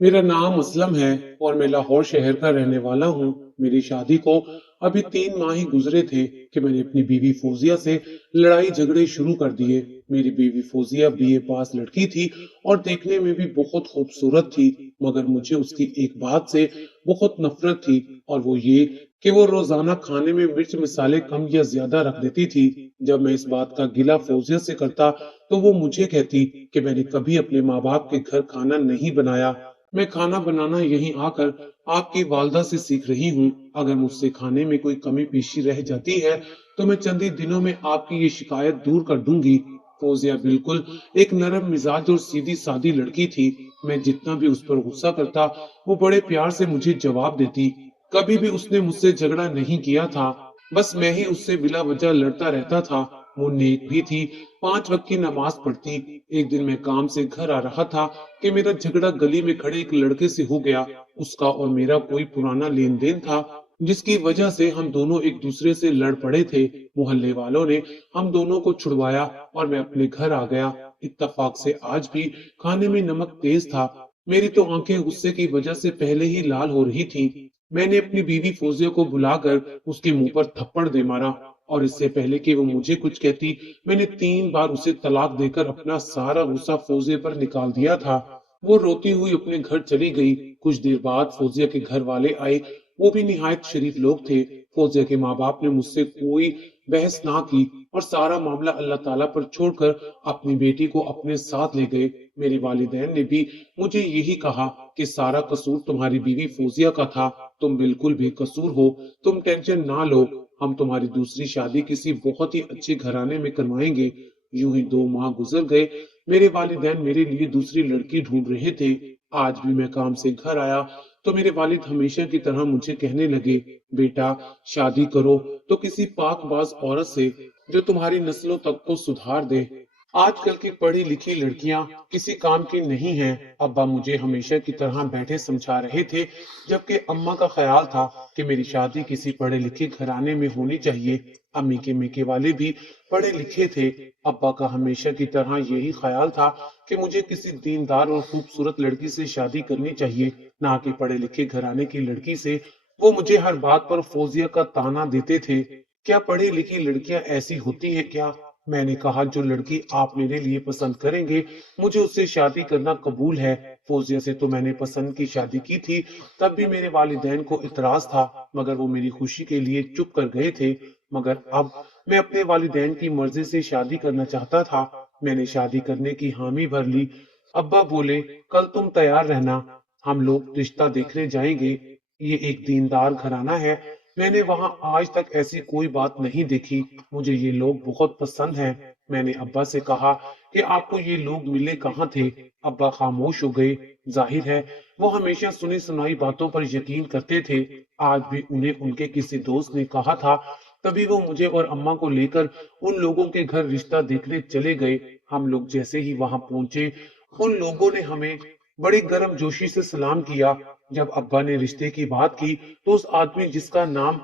मेरा नाम असलम है और मैं लाहौर शहर का रहने वाला हूँ। मेरी शादी को अभी 3 माह ही गुजरे थे कि मैंने अपनी बीवी फौजिया से लड़ाई झगड़े शुरू कर दिए। मेरी बीवी फौजिया बीए पास लड़की थी और देखने में भी बहुत खूबसूरत थी, मगर मुझे उसकी एक बात से बहुत नफरत थी, और वो ये कि वो रोजाना खाने में मिर्च मसाले कम या ज्यादा रख देती थी। जब मैं इस बात का गिला फौजिया से करता तो वो मुझे कहती कि मैंने कभी अपने माँ बाप के घर खाना नहीं बनाया। मैं खाना बनाना यहीं आकर आपकी वालदा से सीख रही हूँ। अगर मुझसे खाने में कोई कमी पेशी रह जाती है तो मैं चंद ही दिनों में आपकी ये शिकायत दूर कर दूंगी। फौजिया बिल्कुल एक नरम मिजाज और सीधी सादी लड़की थी। मैं जितना भी उस पर गुस्सा करता, वो बड़े प्यार से मुझे जवाब देती। कभी भी उसने मुझसे झगड़ा नहीं किया था, बस मैं ही उससे बिला वजह लड़ता रहता था। वो नेक भी थी, 5 वक्त की नमाज पढ़ती। एक दिन मैं काम से घर आ रहा था कि मेरा झगड़ा गली में खड़े एक लड़के से हो गया। उसका और मेरा कोई पुराना लेन देन था, जिसकी वजह से हम दोनों एक दूसरे से लड़ पड़े थे। मोहल्ले वालों ने हम दोनों को छुड़वाया और मैं अपने घर आ गया। इत्तफाक से आज भी खाने में नमक तेज था। मेरी तो आंखें गुस्से की वजह से पहले ही लाल हो रही थी। मैंने अपनी बीवी फौजिया को बुलाकर उसके मुंह पर थप्पड़ दे मारा, और इससे पहले कि वो मुझे कुछ कहती, मैंने 3 बार उसे तलाक देकर अपना सारा गुस्सा फौजिया पर निकाल दिया था। वो रोती हुई अपने घर चली गई। कुछ देर बाद फौजिया के घर वाले आए। वो भी निहायत शरीफ लोग थे। फौजिया के माँ बाप ने मुझसे कोई बहस ना की और सारा मामला अल्लाह ताला पर छोड़कर अपनी बेटी को अपने साथ ले गए। मेरे वालिदैन ने भी मुझे यही कहा कि सारा कसूर तुम्हारी बीवी फौजिया का था, तुम बिल्कुल भी कसूर हो, तुम टेंशन ना लो, हम तुम्हारी दूसरी शादी किसी बहुत ही अच्छे घराने में करवाएंगे। यूं ही 2 माह गुजर गए। मेरे वालिदैन मेरे लिए दूसरी लड़की ढूंढ रहे थे। आज भी मैं काम से घर आया तो मेरे वालिद हमेशा की तरह मुझे कहने लगे, बेटा, शादी करो तो किसी पाकबाज औरत से, जो तुम्हारी नस्लों तक को सुधार दे। आजकल की पढ़ी लिखी लड़कियां किसी काम की नहीं हैं। अब्बा मुझे हमेशा की तरह बैठे समझा रहे थे, जबकि अम्मा का ख्याल था कि मेरी शादी किसी पढ़े लिखे घराने में होनी चाहिए। अम्मी के मेके वाले भी पढ़े लिखे थे। अब्बा का हमेशा की तरह यही ख्याल था कि मुझे किसी दीनदार और खूबसूरत लड़की से शादी करनी चाहिए, ना कि पढ़े लिखे घराने की लड़की से। वो मुझे हर बात पर फौजिया का ताना देते थे। क्या पढ़ी लिखी लड़कियां ऐसी होती हैं क्या? मैंने कहा, जो लड़की आप मेरे लिए पसंद करेंगे, मुझे उससे शादी करना कबूल है। फौजिया से तो मैंने पसंद की शादी की थी, तब भी मेरे वालिदैन को इतराज था, मगर वो मेरी खुशी के लिए चुप कर गए थे। मगर अब मैं अपने वालिदैन की मर्जी से शादी करना चाहता था। मैंने शादी करने की हामी भर ली। अब्बा बोले, कल तुम तैयार रहना, हम लोग रिश्ता देखने जाएंगे। ये एक दीनदार घराना है। मैंने वहां आज तक ऐसी कोई बात नहीं देखी। मुझे ये लोग बहुत पसंद हैं। मैंने अब्बा से कहा कि आपको ये लोग मिले कहाँ थे? अब्बा खामोश हो गए। जाहिर है वो हमेशा सुनी सुनाई बातों पर यकीन करते थे। आज भी उन्हें उनके किसी दोस्त ने कहा था, तभी वो मुझे और अम्मा को लेकर उन लोगों के घर रिश्ता देखने चले गए। हम लोग जैसे ही वहां पहुंचे, उन लोगों ने हमें बड़ी गर्मजोशी से सलाम किया। जब अब्बा ने रिश्ते की बात की तो उस आदमी जिसका नाम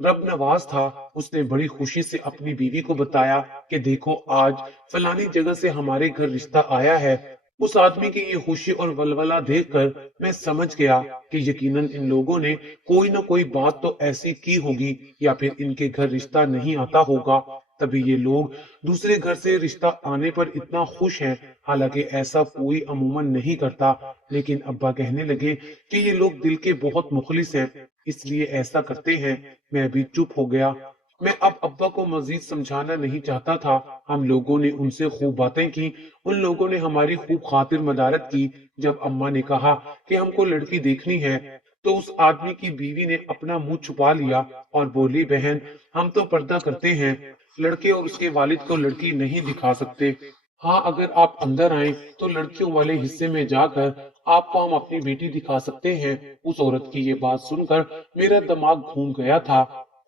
रब नवाज था, उसने बड़ी खुशी से अपनी बीवी को बताया कि देखो, आज फलानी जगह से हमारे घर रिश्ता आया है। उस आदमी की ये खुशी और वलवला देखकर मैं समझ गया कि यकीनन इन लोगों ने कोई ना कोई बात तो ऐसी की होगी, या फिर इनके घर रिश्ता नहीं आता होगा, तभी ये लोग दूसरे घर से रिश्ता आने पर इतना खुश हैं। हालांकि ऐसा कोई अमूमन नहीं करता। लेकिन अब्बा कहने लगे कि ये लोग दिल के बहुत मुखलिस हैं, इसलिए ऐसा करते हैं। मैं भी चुप हो गया। मैं अब अब्बा को मजीद समझाना नहीं चाहता था। हम लोगों ने उनसे खूब बातें की। उन लोगों ने हमारी खूब खातिर मदारत की। जब अम्मा ने कहा कि हमको लड़की देखनी है, तो उस आदमी की बीवी ने अपना मुंह छुपा लिया और बोली, बहन, हम तो पर्दा करते हैं, लड़के और उसके वालिद को लड़की नहीं दिखा सकते। हाँ, अगर आप अंदर आए तो लड़कियों वाले हिस्से में जाकर आपको हम अपनी बेटी दिखा सकते हैं। उस औरत की ये बात सुनकर मेरा दिमाग घूम गया था।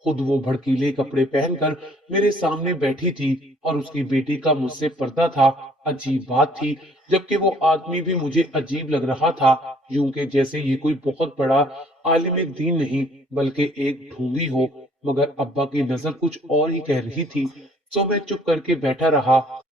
खुद वो भड़कीले कपड़े पहनकर मेरे सामने बैठी थी और उसकी बेटी का मुझसे पर्दा था। अजीब बात थी, जबकि वो आदमी भी मुझे अजीब लग रहा था, यूं के जैसे ये कोई बहुत बड़ा आलिम दीन नहीं, बल्कि एक ढोंगी हो। मगर अब्बा की नजर कुछ और ही कह रही थी, तो मैं चुप करके बैठा रहा।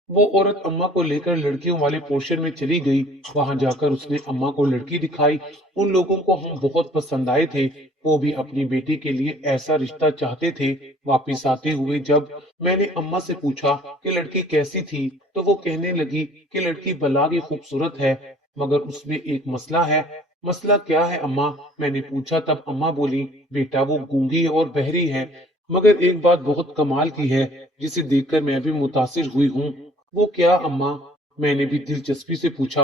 वो औरत अम्मा को लेकर लड़कियों वाले पोर्शन में चली गई। वहां जाकर उसने अम्मा को लड़की दिखाई। उन लोगों को हम बहुत पसंद आए थे। वो भी अपनी बेटी के लिए ऐसा रिश्ता चाहते थे। वापिस आते हुए जब मैंने अम्मा से पूछा कि लड़की कैसी थी, तो वो कहने लगी कि लड़की भला की खूबसूरत है, मगर उसमें एक मसला है। मसला क्या है अम्मा? मैंने पूछा। तब अम्मा बोली, बेटा वो गूंगी और बहरी है, मगर एक बात बहुत कमाल की है जिसे देखकर मैं भी मुतासिर हुई हूँ। वो क्या अम्मा? मैंने भी दिलचस्पी से पूछा।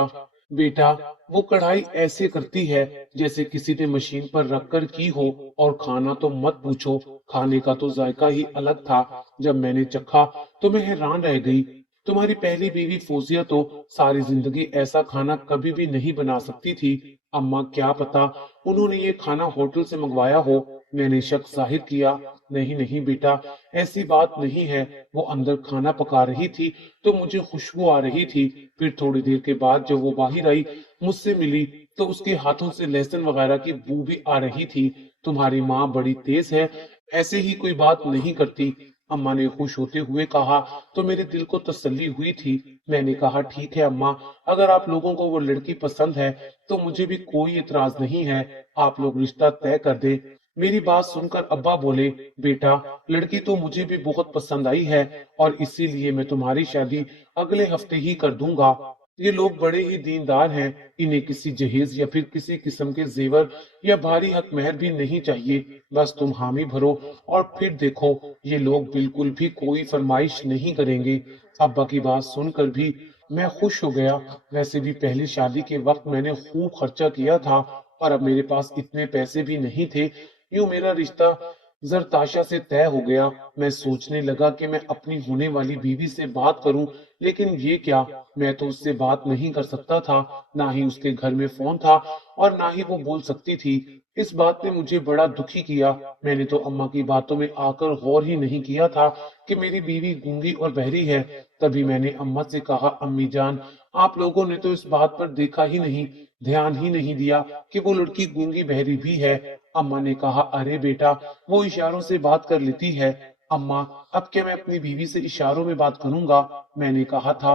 बेटा, वो कढ़ाई ऐसे करती है जैसे किसी ने मशीन पर रखकर की हो, और खाना तो मत पूछो, खाने का तो जायका ही अलग था। जब मैंने चखा तो मैं हैरान रह गई। तुम्हारी पहली बीवी फौजिया तो सारी जिंदगी ऐसा खाना कभी भी नहीं बना सकती थी। अम्मा, क्या पता उन्होंने ये खाना होटल से मंगवाया हो। मैंने शक जाहिर किया। नहीं नहीं बेटा, ऐसी बात नहीं है। वो अंदर खाना पका रही थी तो मुझे खुशबू आ रही थी। फिर थोड़ी देर के बाद जब वो बाहर आई, मुझसे मिली, तो उसके हाथों से लहसुन वगैरह की बू भी आ रही थी। तुम्हारी माँ बड़ी तेज है, ऐसे ही कोई बात नहीं करती। अम्मा ने खुश होते हुए कहा तो मेरे दिल को तसल्ली हुई थी। मैंने कहा, ठीक है अम्मा, अगर आप लोगों को वो लड़की पसंद है तो मुझे भी कोई इतराज नहीं है। आप लोग रिश्ता तय कर दे। मेरी बात सुनकर अब्बा बोले, बेटा, लड़की तो मुझे भी बहुत पसंद आई है, और इसीलिए मैं तुम्हारी शादी अगले हफ्ते ही कर दूंगा। ये लोग बड़े ही दीनदार हैं। इन्हें किसी जहेज या फिर किसी किस्म के जेवर या भारी हक महर भी नहीं चाहिए। बस तुम हामी भरो और फिर देखो, ये लोग बिल्कुल भी कोई फरमाइश नहीं करेंगे। अब्बा की बात सुनकर भी मैं खुश हो गया। वैसे भी पहली शादी के वक्त मैंने खूब खर्चा किया था, और अब मेरे पास इतने पैसे भी नहीं थे। यूं मेरा रिश्ता जरताशा से तय हो गया। मैं सोचने लगा कि मैं अपनी होने वाली बीवी से बात करूं, लेकिन ये क्या, मैं तो उससे बात नहीं कर सकता था। ना ही उसके घर में फोन था और ना ही वो बोल सकती थी। इस बात ने मुझे बड़ा दुखी किया। मैंने तो अम्मा की बातों में आकर गौर ही नहीं किया था कि मेरी बीवी गूंगी और बहरी है। तभी मैंने अम्मा से कहा, अम्मी जान, आप लोगों ने तो इस बात पर देखा ही नहीं, ध्यान ही नहीं दिया कि वो लड़की गूंगी बहरी भी है। अम्मा ने कहा, अरे बेटा, वो इशारों से बात कर लेती है। अम्मा, अब क्या मैं अपनी बीवी से इशारों में बात करूंगा? मैंने कहा था,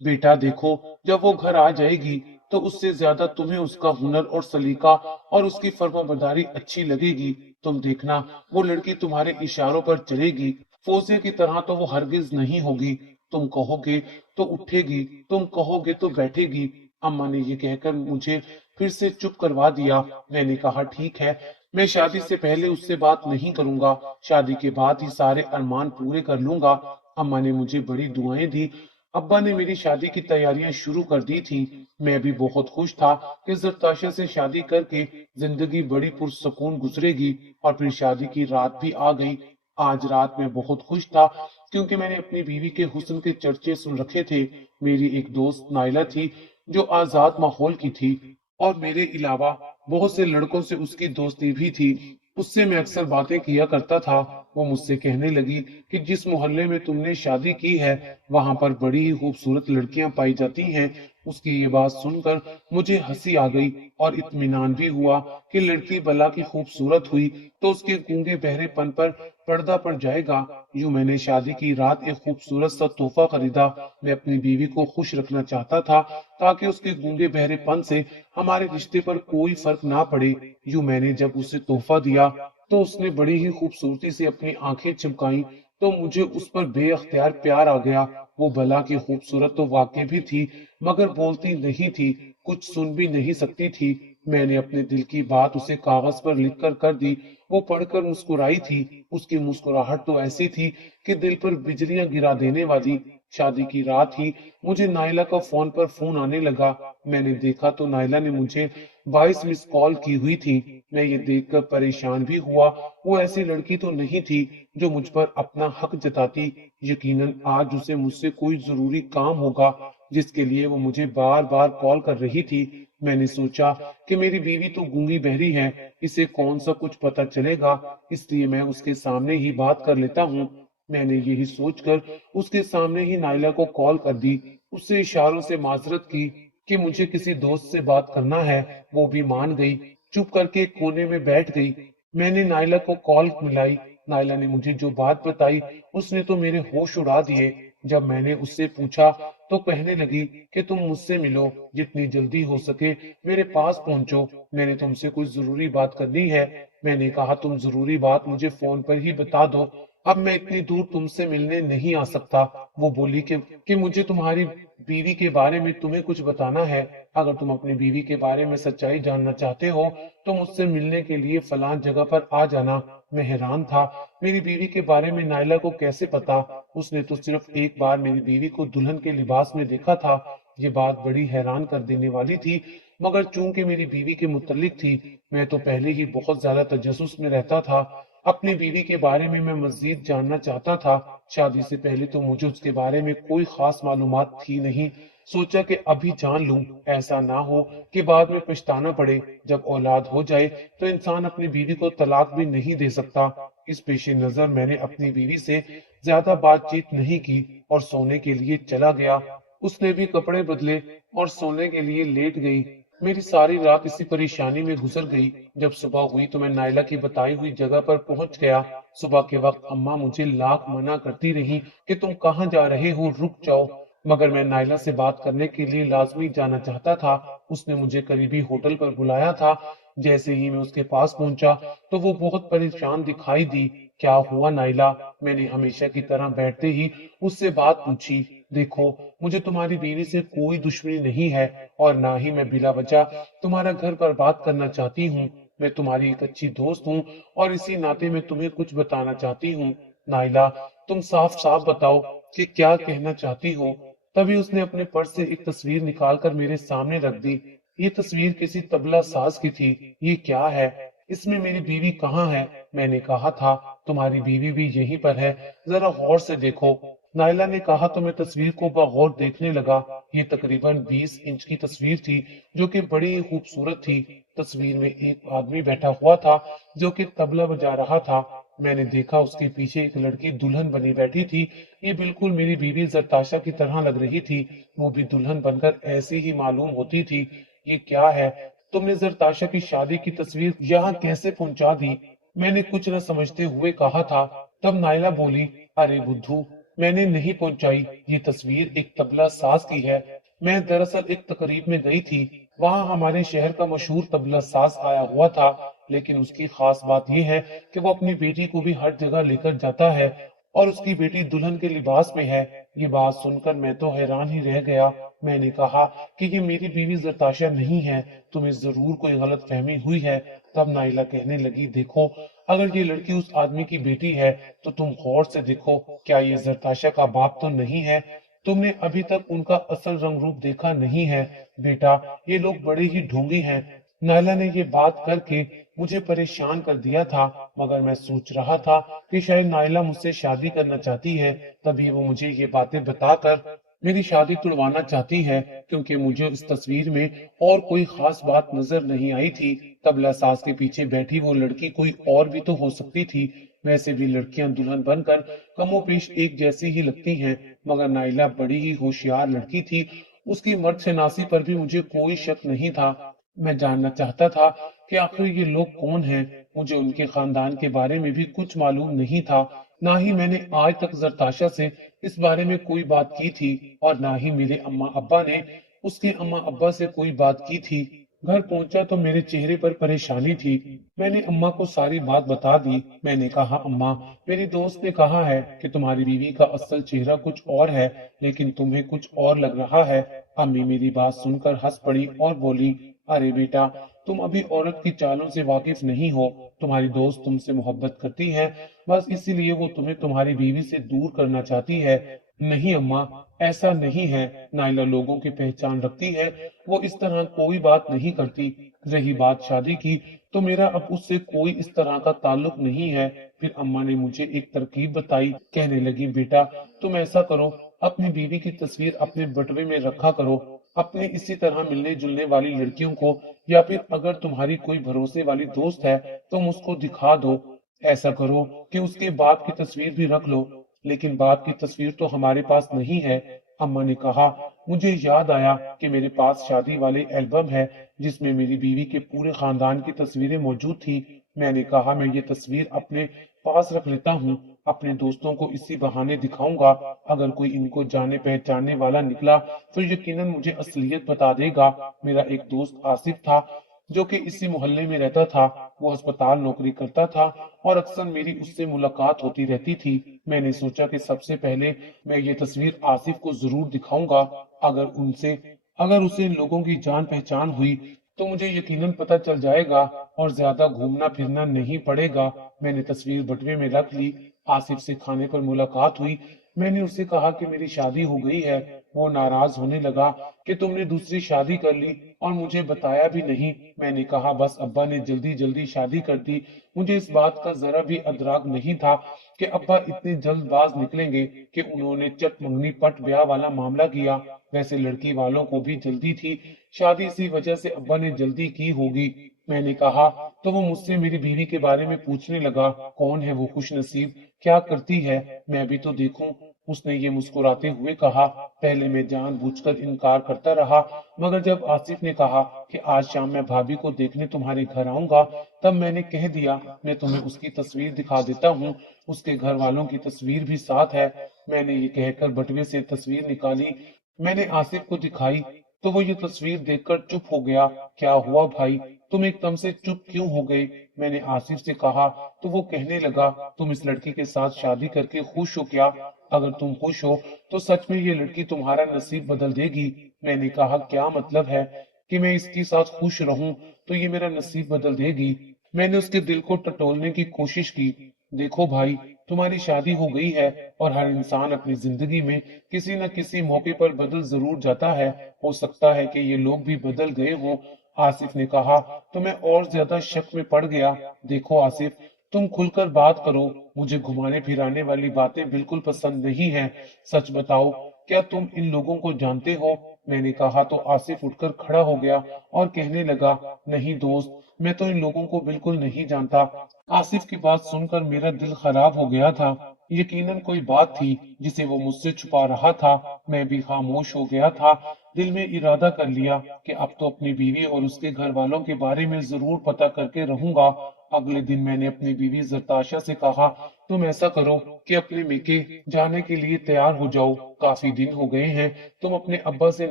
बेटा देखो, जब वो घर आ जाएगी तो उससे ज्यादा तुम्हें उसका हुनर और सलीका और उसकी फर्माबरदारी अच्छी लगेगी। तुम देखना, वो लड़की तुम्हारे इशारों पर चलेगी। फोजिया की तरह तो वो हरगिज नहीं होगी। तुम कहोगे तो उठेगी, तुम कहोगे तो बैठेगी। अम्मा ने ये कहकर मुझे फिर से चुप करवा दिया। मैंने कहा, ठीक है, मैं शादी से पहले उससे बात नहीं करूंगा, शादी के बाद ही सारे अरमान पूरे कर लूंगा। अम्मा ने मुझे बड़ी दुआएं दी। अब्बा ने मेरी शादी की तैयारियां शुरू कर दी थी। मैं भी बहुत खुश था कि जरताशा से शादी करके जिंदगी बड़ी पुरसकून गुजरेगी। और फिर शादी की रात भी आ गई। आज रात मैं बहुत खुश था, क्योंकि मैंने अपनी बीवी के हुस्न के चर्चे सुन रखे थे। मेरी एक दोस्त नाइला थी, जो आजाद माहौल की थी, और मेरे अलावा बहुत से लड़कों से उसकी दोस्ती भी थी। उससे मैं अक्सर बातें किया करता था। वो मुझसे कहने लगी कि जिस मोहल्ले में तुमने शादी की है, वहां पर बड़ी ही खूबसूरत लड़कियां पाई जाती हैं। उसकी ये बात सुनकर मुझे हंसी आ गई, और इत्मीनान भी हुआ कि लड़की भला की खूबसूरत हुई तो उसके गूंगे बहरेपन पर पर्दा पड़ जाएगा। यूं मैंने शादी की रात एक खूबसूरत सा तोहफा खरीदा। मैं अपनी बीवी को खुश रखना चाहता था, ताकि उसके गूंगे बहरेपन से हमारे रिश्ते पर कोई फर्क ना पड़े। यूं मैंने जब उसे तोहफा दिया तो उसने बड़ी ही खूबसूरती से अपनी आंखें चमकाई, तो मुझे उस पर बेअख्तियार प्यार आ गया। वो भला की खूबसूरत तो वाकई भी थी, मगर बोलती नहीं थी, कुछ सुन भी नहीं सकती थी। मैंने अपने दिल की बात उसे कागज पर लिख कर दी। वो पढ़कर मुस्कुराई थी। उसकी मुस्कुराहट तो ऐसी थी कि दिल पर बिजलियां गिरा देने वाली। शादी की रात ही मुझे नाइला का फोन पर फोन आने लगा। मैंने देखा तो नाइला ने मुझे 22 मिस कॉल की हुई थी। मैं ये देखकर परेशान भी हुआ। वो ऐसी लड़की तो नहीं थी जो मुझ पर अपना हक जताती। यकीनन आज उसे मुझसे कोई जरूरी काम होगा, जिसके लिए वो मुझे बार बार कॉल कर रही थी। मैंने सोचा कि मेरी बीवी तो गूंगी बहरी है, इसे कौन सा कुछ पता चलेगा, इसलिए मैं उसके सामने ही बात कर लेता हूँ। मैंने यही सोचकर उसके सामने ही नाइला को कॉल कर दी। उससे इशारों से माजरत की कि मुझे किसी दोस्त से बात करना है। वो भी मान गई, चुप करके एक कोने में बैठ गई। मैंने नाइला को कॉल मिलाई। नाइला ने मुझे जो बात बताई, उसने तो मेरे होश उड़ा दिए। जब मैंने उससे पूछा तो कहने लगी कि तुम मुझसे मिलो, जितनी जल्दी हो सके मेरे पास पहुंचो, मैंने तुमसे कुछ जरूरी बात करनी है। मैंने कहा तुम जरूरी बात मुझे फोन पर ही बता दो, अब मैं इतनी दूर तुमसे मिलने नहीं आ सकता। वो बोली कि मुझे तुम्हारी बीवी के बारे में तुम्हें कुछ बताना है। अगर तुम अपनी बीवी के बारे में सच्चाई जानना चाहते हो तो मुझसे मिलने के लिए फलान जगह पर आ जाना। मैं हैरान था, मेरी बीवी के बारे में नायला को कैसे पता? उसने तो सिर्फ एक बार मेरी बीवी को दुल्हन के लिबास में देखा था। ये बात बड़ी हैरान कर देने वाली थी, मगर चूंकि मेरी बीवी के मुतल्लिक थी, मैं तो पहले ही बहुत ज्यादा तजस्सुस में रहता था। अपनी बीवी के बारे में मैं मजीद जानना चाहता था। शादी से पहले तो मुझे उसके बारे में कोई खास मालूमात थी नहीं। सोचा कि अभी जान लूं, ऐसा ना हो कि बाद में पछताना पड़े। जब औलाद हो जाए तो इंसान अपनी बीवी को तलाक भी नहीं दे सकता। इस पेश नजर मैंने अपनी बीवी से ज्यादा बातचीत नहीं की और सोने के लिए चला गया। उसने भी कपड़े बदले और सोने के लिए लेट गई। मेरी सारी रात इसी परेशानी में गुजर गई। जब सुबह हुई तो मैं नायला की बताई हुई जगह पर पहुंच गया। सुबह के वक्त अम्मा मुझे लाख मना करती रही कि तुम कहाँ जा रहे हो, रुक जाओ, मगर मैं नायला से बात करने के लिए लाजमी जाना चाहता था। उसने मुझे करीबी होटल पर बुलाया था। जैसे ही मैं उसके पास पहुंचा तो वो बहुत परेशान दिखाई दी। क्या हुआ नायला? मैंने हमेशा की तरह बैठते ही उससे बात पूछी। देखो, मुझे तुम्हारी बीवी से कोई दुश्मनी नहीं है और ना ही मैं बिला वजह तुम्हारा घर बर्बाद करना चाहती हूँ। मैं तुम्हारी एक अच्छी दोस्त हूँ और इसी नाते मैं तुम्हें कुछ बताना चाहती हूँ। नायला, तुम साफ साफ बताओ कि क्या कहना चाहती हो। तभी उसने अपने पर्स से एक तस्वीर निकालकर मेरे सामने रख दी। ये तस्वीर किसी तबला साज की थी। ये क्या है? इसमें मेरी बीवी कहाँ है? मैंने कहा था तुम्हारी बीवी भी यहीं पर है, जरा गौर से देखो। नायला ने कहा तो मैं तस्वीर को बगौर देखने लगा। ये तकरीबन 20 इंच की तस्वीर थी जो कि बड़ी ही खूबसूरत थी। तस्वीर में एक आदमी बैठा हुआ था जो कि तबला बजा रहा था। मैंने देखा उसके पीछे एक लड़की दुल्हन बनी बैठी थी। ये बिल्कुल मेरी बीवी जरताशा की तरह लग रही थी। वो भी दुल्हन बनकर ऐसी ही मालूम होती थी। ये क्या है? तुमने जरताशा की शादी की तस्वीर यहाँ कैसे पहुंचा दी? मैंने कुछ न समझते हुए कहा था। तब नायला बोली, अरे बुद्धू, मैंने नहीं पहुंचाई, ये तस्वीर एक तबला साज की है। मैं दरअसल एक तकरीब में गई थी, वहां हमारे शहर का मशहूर तबला साज आया हुआ था, लेकिन उसकी खास बात यह है कि वो अपनी बेटी को भी हर जगह लेकर जाता है और उसकी बेटी दुल्हन के लिबास में है। ये बात सुनकर मैं तो हैरान ही रह गया। मैंने कहा कि ये मेरी बीवी जरताशा नहीं है, तुम्हें जरूर कोई गलत फहमी हुई है। तब नाइला कहने लगी, देखो, अगर ये लड़की उस आदमी की बेटी है तो तुम गौर से देखो, क्या ये जरताशा का बाप तो नहीं है? तुमने अभी तक उनका असल रंग रूप देखा नहीं है। बेटा, ये लोग बड़े ही ढोंगी हैं। नायला ने ये बात करके मुझे परेशान कर दिया था, मगर मैं सोच रहा था कि शायद नायला मुझसे शादी करना चाहती है, तभी वो मुझे ये बातें बताकर मेरी शादी तुड़वाना चाहती है, क्योंकि मुझे इस तस्वीर में और कोई खास बात नजर नहीं आई थी। तबला साज के पीछे बैठी वो लड़की कोई और भी तो हो सकती थी। वैसे भी लड़कियां दुल्हन बनकर कमोपेश एक जैसी ही लगती हैं, मगर नाइला बड़ी ही होशियार लड़की थी। उसकी मर्द शनासी पर भी मुझे कोई शक नहीं था। मैं जानना चाहता था कि आखिर ये लोग कौन हैं। मुझे उनके खानदान के बारे में भी कुछ मालूम नहीं था। ना ही मैंने आज तक जरताशा से इस बारे में कोई बात की थी और ना ही मेरे अम्मा अब्बा ने उसके अम्मा अब्बा से कोई बात की थी। घर पहुंचा तो मेरे चेहरे पर परेशानी थी। मैंने अम्मा को सारी बात बता दी। मैंने कहा, अम्मा, मेरी दोस्त ने कहा है कि तुम्हारी बीवी का असल चेहरा कुछ और है, लेकिन तुम्हें कुछ और लग रहा है। अम्मी मेरी बात सुनकर हंस पड़ी और बोली, अरे बेटा, तुम अभी औरत की चालों से वाकिफ नहीं हो। तुम्हारी दोस्त तुमसे मोहब्बत करती है, बस इसीलिए वो तुम्हें तुम्हारी बीवी से दूर करना चाहती है। नहीं अम्मा, ऐसा नहीं है। नाइला लोगों की पहचान रखती है, वो इस तरह कोई बात नहीं करती। रही बात शादी की, तो मेरा अब उससे कोई इस तरह का ताल्लुक नहीं है। फिर अम्मा ने मुझे एक तरकीब बताई। कहने लगी, बेटा, तुम ऐसा करो, अपनी बीवी की तस्वीर अपने बटुए में रखा करो। अपने इसी तरह मिलने जुलने वाली लड़कियों को, या फिर अगर तुम्हारी कोई भरोसे वाली दोस्त है, तुम उसको दिखा दो। ऐसा करो कि उसके बाप की तस्वीर भी रख लो। लेकिन बाप की तस्वीर तो हमारे पास नहीं है। अम्मा ने कहा। मुझे याद आया कि मेरे पास शादी वाले एल्बम है जिसमें मेरी बीवी के पूरे खानदान की तस्वीरें मौजूद थी। मैंने कहा, मैं ये तस्वीर अपने पास रख लेता हूँ, अपने दोस्तों को इसी बहाने दिखाऊंगा। अगर कोई इनको जाने पहचानने वाला निकला तो यकीनन मुझे असलियत बता देगा। मेरा एक दोस्त आसिफ था जो कि इसी मोहल्ले में रहता था। वो अस्पताल नौकरी करता था और अक्सर मेरी उससे मुलाकात होती रहती थी। मैंने सोचा कि सबसे पहले मैं ये तस्वीर आसिफ को जरूर दिखाऊंगा। अगर उसे इन लोगों की जान पहचान हुई तो मुझे यकीनन पता चल जाएगा और ज्यादा घूमना फिरना नहीं पड़ेगा। मैंने तस्वीर बटुए में रख ली। आसिफ से खाने पर मुलाकात हुई। मैंने उससे कहा कि मेरी शादी हो गई है। वो नाराज होने लगा कि तुमने दूसरी शादी कर ली और मुझे बताया भी नहीं। मैंने कहा बस अब्बा ने जल्दी जल्दी शादी कर दी। मुझे इस बात का जरा भी अदराक नहीं था कि अब्बा इतने जल्दबाज निकलेंगे कि उन्होंने चट मंगनी पट ब्याह वाला मामला किया। वैसे लड़की वालों को भी जल्दी थी, शादी इसी वजह से अब्बा ने जल्दी की होगी। मैंने कहा तो वो मुझसे मेरी बीवी के बारे में पूछने लगा। कौन है वो खुश नसीब, क्या करती है, मैं भी तो देखूं। उसने ये मुस्कुराते हुए कहा। पहले मैं जानबूझकर इनकार करता रहा, मगर जब आसिफ ने कहा कि आज शाम मैं भाभी को देखने तुम्हारे घर आऊंगा, तब मैंने कह दिया मैं तुम्हें उसकी तस्वीर दिखा देता हूँ। उसके घर वालों की तस्वीर भी साथ है। मैंने ये कहकर बटुए से तस्वीर निकाली। मैंने आसिफ को दिखाई तो वो ये तस्वीर देखकर चुप हो गया। क्या हुआ भाई, तुम एकदम से चुप क्यों हो गए? मैंने आसिफ से कहा तो वो कहने लगा, तुम इस लड़की के साथ शादी करके खुश हो क्या? अगर तुम खुश हो तो सच में ये लड़की तुम्हारा नसीब बदल देगी। मैंने कहा क्या मतलब है कि मैं इसके साथ खुश रहूं तो ये मेरा नसीब बदल देगी? मैंने उसके दिल को टटोलने की कोशिश की। देखो भाई, तुम्हारी शादी हो गई है और हर इंसान अपनी जिंदगी में किसी न किसी मौके पर बदल जरूर जाता है। हो सकता है कि ये लोग भी बदल गए हों। आसिफ ने कहा तो मैं और ज्यादा शक में पड़ गया। देखो आसिफ, तुम खुलकर बात करो। मुझे घुमाने फिराने वाली बातें बिल्कुल पसंद नहीं है। सच बताओ, क्या तुम इन लोगों को जानते हो? मैंने कहा तो आसिफ उठकर खड़ा हो गया और कहने लगा, नहीं दोस्त, मैं तो इन लोगों को बिल्कुल नहीं जानता। आसिफ की बात सुनकर मेरा दिल खराब हो गया था। यकीनन कोई बात थी जिसे वो मुझसे छुपा रहा था। मैं भी खामोश हो गया था। दिल में इरादा कर लिया कि अब तो अपनी बीवी और उसके घर वालों के बारे में जरूर पता करके रहूंगा। अगले दिन मैंने अपनी बीवी जरताशा से कहा, तुम ऐसा करो कि अपने मेके जाने के लिए तैयार हो जाओ। काफी दिन हो गए हैं तुम अपने अब्बा से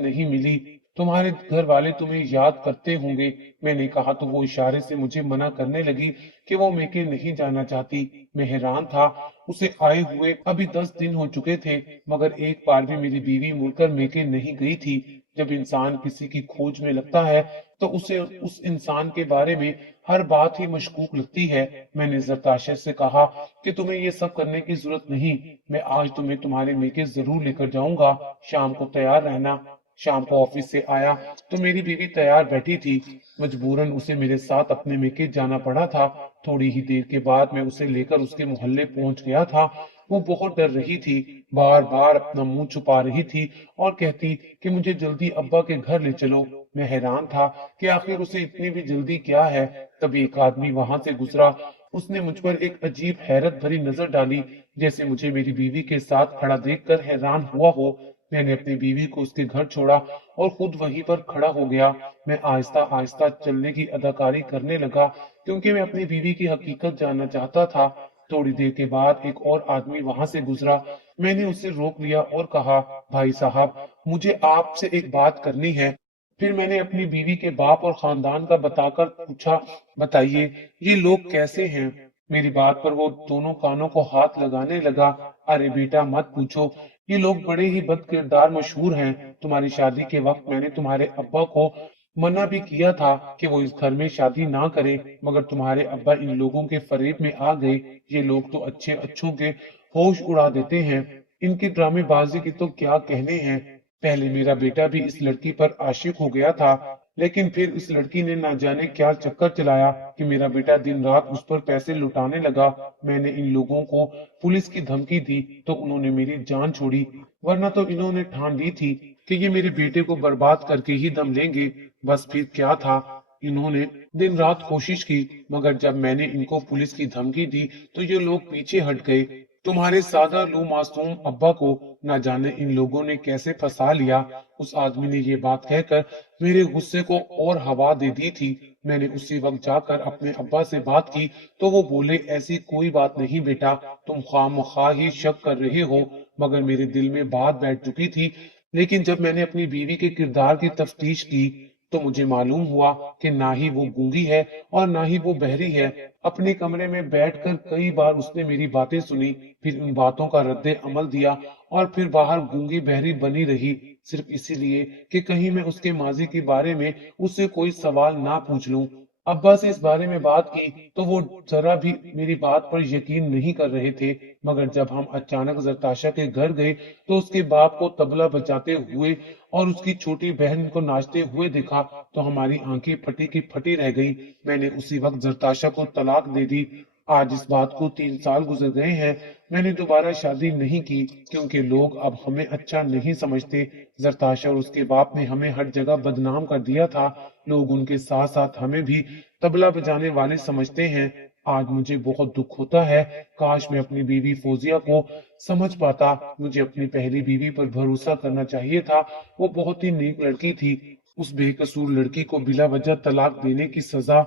नहीं मिली। तुम्हारे घर वाले तुम्हें याद करते होंगे। मैंने कहा तो वो इशारे से मुझे मना करने लगी कि वो मेके नहीं जाना चाहती। मैं हैरान था। उसे आए हुए अभी 10 दिन हो चुके थे, मगर एक बार भी मेरी बीवी मुड़कर मेके नहीं गई थी। जब इंसान किसी की खोज में लगता है तो उसे उस इंसान के बारे में हर बात ही मशकूक लगती है। मैंने जरताशा से कहा कि तुम्हें ये सब करने की जरूरत नहीं। मैं आज तुम्हें तुम्हारे मेके जरूर लेकर जाऊंगा। शाम को तैयार रहना। शाम को ऑफिस से आया तो मेरी बीवी तैयार बैठी थी। मजबूरन उसे मेरे साथ अपने मेके जाना पड़ा था। थोड़ी ही देर के बाद मैं उसे लेकर उसके मोहल्ले पहुंच गया था। वो बहुत डर रही थी, बार बार अपना मुंह छुपा रही थी और कहती कि मुझे जल्दी अब्बा के घर ले चलो। मैं हैरान था कि आखिर उसे इतनी भी जल्दी क्या है। तभी एक आदमी वहां से गुजरा। उसने मुझ पर एक अजीब हैरत भरी नजर डाली, जैसे मुझे मेरी बीवी के साथ खड़ा देखकर हैरान हुआ हो। मैंने अपनी बीवी को उसके घर छोड़ा और खुद वहीं पर खड़ा हो गया। मैं आहिस्ता आहिस्ता चलने की अदाकारी करने लगा क्योंकि मैं अपनी बीवी की हकीकत जानना चाहता था। थोड़ी देर के बाद एक और आदमी वहां से गुजरा। मैंने उसे रोक लिया और कहा, भाई साहब, मुझे आपसे एक बात करनी है। फिर मैंने अपनी बीवी के बाप और खानदान का बताकर पूछा, बताइए ये लोग कैसे हैं? मेरी बात पर वो दोनों कानों को हाथ लगाने लगा। अरे बेटा मत पूछो, ये लोग बड़े ही बद किरदार मशहूर हैं। तुम्हारी शादी के वक्त मैंने तुम्हारे अब्बा को मना भी किया था कि वो इस घर में शादी ना करे, मगर तुम्हारे अब्बा इन लोगों के फरेब में आ गए। ये लोग तो अच्छे अच्छों के होश उड़ा देते हैं। इनकी ड्रामेबाजी की तो क्या कहने हैं। पहले मेरा बेटा भी इस लड़की पर आशिक हो गया था, लेकिन फिर इस लड़की ने ना जाने क्या चक्कर चलाया कि मेरा बेटा दिन रात उस पर पैसे लुटाने लगा। मैंने इन लोगों को पुलिस की धमकी दी तो उन्होंने मेरी जान छोड़ी, वरना तो इन्होंने ठान ली थी कि ये मेरे बेटे को बर्बाद करके ही दम लेंगे। बस फिर क्या था, इन्होंने दिन रात कोशिश की, मगर जब मैंने इनको पुलिस की धमकी दी तो ये लोग पीछे हट गए। तुम्हारे सादा लू मासूम अब्बा को न जाने इन लोगों ने कैसे फंसा लिया। उस आदमी ने ये बात कहकर मेरे गुस्से को और हवा दे दी थी। मैंने उसी वक्त जाकर अपने अब्बा से बात की तो वो बोले, ऐसी कोई बात नहीं बेटा, तुम खामखा ही शक कर रहे हो। मगर मेरे दिल में बात बैठ चुकी थी। लेकिन जब मैंने अपनी बीवी के किरदार की तफ्तीश की तो मुझे मालूम हुआ कि ना ही वो गूंगी है और ना ही वो बहरी है। अपने कमरे में बैठकर कई बार उसने मेरी बातें सुनी, फिर उन बातों का रद्दे अमल दिया और फिर बाहर गूंगी बहरी बनी रही, सिर्फ इसीलिए कि कहीं मैं उसके माजी के बारे में उससे कोई सवाल ना पूछ लूं। अब्बा से इस बारे में बात की तो वो जरा भी मेरी बात पर यकीन नहीं कर रहे थे। मगर जब हम अचानक जरताशा के घर गए तो उसके बाप को तबला बजाते हुए और उसकी छोटी बहन को नाचते हुए देखा तो हमारी आंखें फटी की फटी रह गई। मैंने उसी वक्त जरताशा को तलाक दे दी। आज इस बात को 3 साल गुजर गए हैं। मैंने दोबारा शादी नहीं की क्योंकि लोग अब हमें अच्छा नहीं समझते। जरताशा और उसके बाप ने हमें हर जगह बदनाम कर दिया था। लोग उनके साथ साथ हमें भी तबला बजाने वाले समझते हैं। आज मुझे बहुत दुख होता है। काश मैं अपनी बीवी फौजिया को समझ पाता। मुझे अपनी पहली बीवी पर भरोसा करना चाहिए था। वो बहुत ही नेक लड़की थी। उस बेकसूर लड़की को बिला वजह तलाक देने की सजा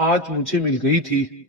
आज मुझे मिल गई थी।